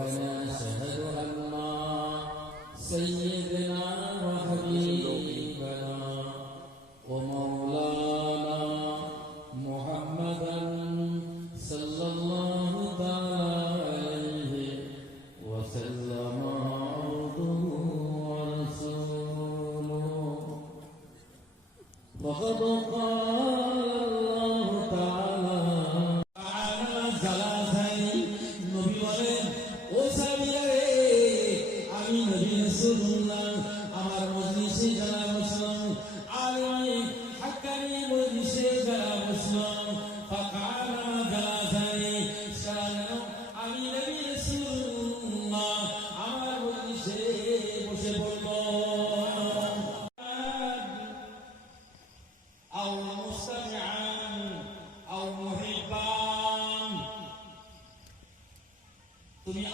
ونشهد أن سيدنا وحبيبنا ومولانا محمدا صلى الله عليه وسلم عبده ورسوله فقد قال الله تعالى على ثلاثين نبي أو مستمعا أو محبا তুমি